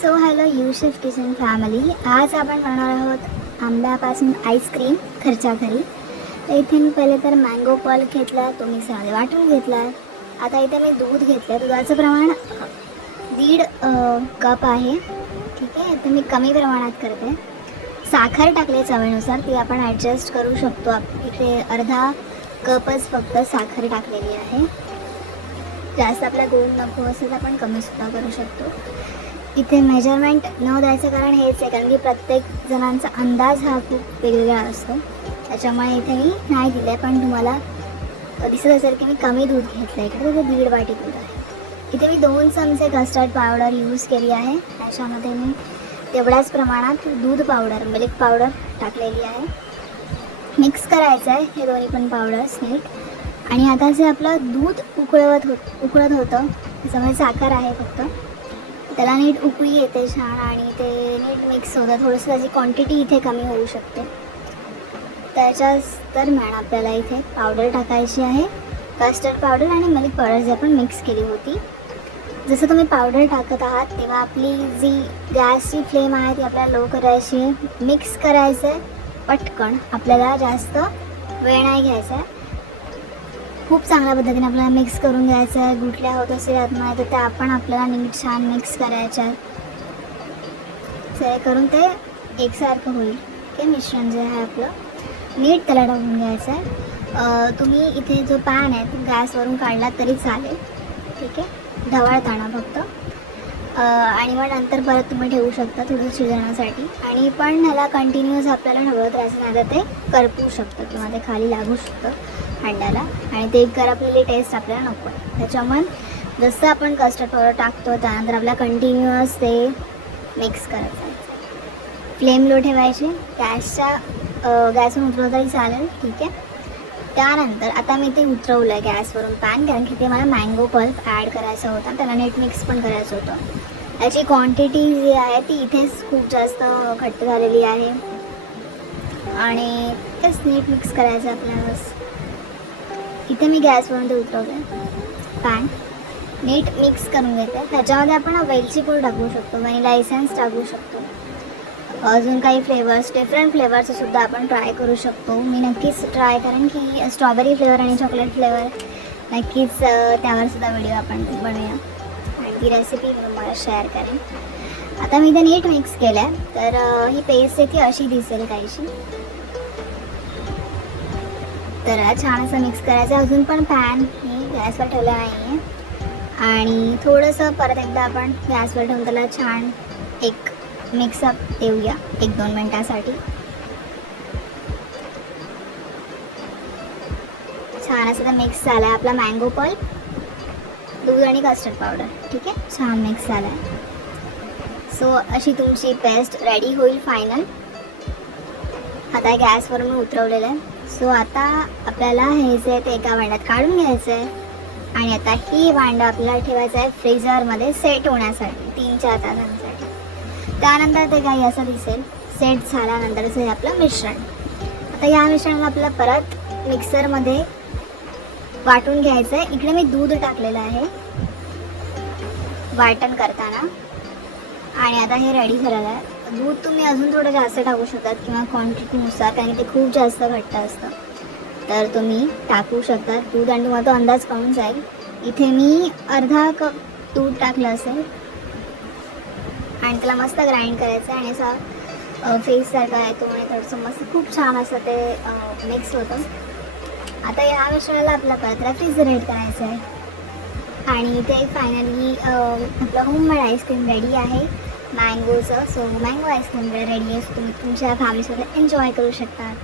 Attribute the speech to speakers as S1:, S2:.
S1: So hello Yusuf kitchen family आज आपण बनवणार आहोत आंब्यापासून आईस्क्रीम घरच्या घरी. तर इथे मी पहिले तर मँगो पल घेतला तो मिक्सरमध्ये वाटून घेतला आता इथे मी दूध घेतलं दुधाचं प्रमाण दीड कप आहे. ठीक आहे? तर मी कमी प्रमाणात करते. साखर टाकले चवीनुसार ती आपण ॲडजस्ट करू शकतो. आप इथे अर्धा कपच फक्त साखर टाकलेली आहे. जास्त आपल्या गोड नको असेल तर आपण कमीसुद्धा करू शकतो. इथे मेजरमेंट न द्यायचं कारण हेच आहे कारण की प्रत्येक जणांचा अंदाज हा खूप वेगवेगळा असतो. त्याच्यामुळे इथे मी नाही दिलं आहे पण तुम्हाला दिसत असेल की मी कमी दूध घेतलं आहे इकडे तर दीड वाटी दूध आहे. इथे मी दोन चमचे कस्टर्ड पावडर यूज केली आहे. त्याच्यामध्ये मी तेवढ्याच प्रमाणात दूध पावडर मिल्क पावडर टाकलेली आहे. मिक्स करायचं आहे हे दोन्ही पण पावडर्स नीट. आणि आता जे आपलं दूध उकळवत होत उकळत होतं त्याच्यामुळे साखर आहे फक्त. त्याला नीट उकळी येते छान आणि ते नीट मिक्स होतं. थोडंसं त्याची क्वांटिटी इथे कमी होऊ शकते. त्याच्याच दरम्यान आपल्याला इथे पावडर टाकायची आहे. कस्टर्ड पावडर आणि मिल्क पावडर जी आपण मिक्स केली होती. जसं तुम्ही पावडर टाकत आहात तेव्हा आपली जी गॅसची फ्लेम आहे ती आपल्याला लो करायची आहे. मिक्स करायचं आहे पटकन आपल्याला जास्त वेळ नाही घ्यायचा आहे. खूप चांगल्या पद्धतीने आपल्याला मिक्स करून घ्यायचं आहे. गुठल्या होत असेल आतमध्ये तर त्या आपण आपल्याला नीट छान मिक्स करायच्या आहेत. करून ते एकसारखं होईल. ते मिश्रण जे आहे आपलं नीट त्याला टाकून घ्यायचं आहे. तुम्ही इथे जो पॅन आहे तो गॅसवरून काढला तरी चालेल. ठीक आहे? ढवळताना फक्त. आणि मग नंतर परत तुम्ही ठेवू शकता थोडं शिजवण्यासाठी. आणि पण ह्याला कंटिन्युअस आपल्याला ढवळत राहायचं नाही तर ते करपू शकतं किंवा ते खाली लागू शकतं. अंड्याला आणि ते करपलेली टेस्ट आपल्याला नको आहे. त्याच्यामुळे जसं आपण कस्टर्ड पावडर टाकतो त्यानंतर आपल्याला कंटिन्युअस ते मिक्स करायचं फ्लेम लो ठेवायचे गॅसच्या गॅसवर उतरवलं तरी चालेल ठीक आहे? त्यानंतर आता मी ते उतरवलं आहे गॅसवरून पॅन कारण की ते मला मँगो पल्प ॲड करायचा होता त्याला नेट मिक्स पण करायचं होतं. त्याची क्वांटिटी जी आहे ती इथेच खूप जास्त घट्ट झालेली आहे. आणि तेच नीट मिक्स करायचं आपल्याला. इथे मी गॅसवरून उतरवते. पॅन नीट मिक्स करून घेते. त्याच्यामध्ये आपण वेलची पूड टाकू शकतो व्हॅनिला एसेन्स टाकू शकतो. अजून काही फ्लेवर्स डिफरंट फ्लेवर्स सुद्धा आपण ट्राय करू शकतो. मी नक्कीच ट्राय करेन की स्ट्रॉबेरी फ्लेवर आणि चॉकलेट फ्लेवर नक्कीच त्यावरसुद्धा त्यावर सुद्धा व्हिडिओ आपण बनवूया. आणि ती रेसिपी मी तुम्हाला शेअर करेन. आता मी ते नीट मिक्स केलं आहे तर ही पेस्ट आहे ती अशी दिसेल काहीशी. तर छान असं मिक्स करायचं. अजून पण पॅन मी गॅसवर ठेवलं नाही आहे. आणि थोडंसं परत एकदा आपण गॅसवर ठेवून त्याला छान एक मिक्सअप देऊया. एक दोन मिनटासाठी. छान असं तर मिक्स झालं आहे आपला मँगो पल्प दूध आणि कस्टर्ड पावडर ठीक आहे? छान मिक्स झालं आहे सो अशी तुमची पेस्ट रेडी होईल फायनल आता गॅसवरून उतरवलेलं आहे. सो आता आपल्याला हे जे आहे ते एका भांड्यात काढून घ्यायचं आहे आणि आता ही भांडं आपल्याला ठेवायचं आहे फ्रीझरमध्ये सेट होण्यासाठी तीन चार तासांसाठी. त्यानंतर ते काही असं दिसेल सेट झाल्यानंतरचं हे आपलं मिश्रण. आता या मिश्रणाला आपल्याला परत मिक्सरमध्ये वाटून घ्यायचं आहे इकडे मी दूध टाकलेलं आहे. वाटण करताना. आणि आता हे रेडी झालेलं आहे. दूध तुम्ही अजून थोडं जास्त टाकू शकतात किंवा क्वांटिटीनुसार कारण ते खूप जास्त घट्ट असतं. तर तुम्ही टाकू शकता दूध आणि तुम्हाला तो अंदाज कळून जाईल. इथे मी अर्धा कप दूध टाकलं असेल. आणि त्याला मस्त ग्राइंड करायचं आहे आणि असा फेससारखा येतो आणि थोडंसं मस्त खूप छान असं ते मिक्स होतं. आता या मिश्रणाला आपला परत रेफ्रिजरेट करायचं आहे. आणि ते फायनली आपलं होममेड आईस्क्रीम रेडी आहे. मँगोचं so mango ice cream ready असतो तुम्ही तुमच्या फॅमिलीसोबत एन्जॉय करू शकतात.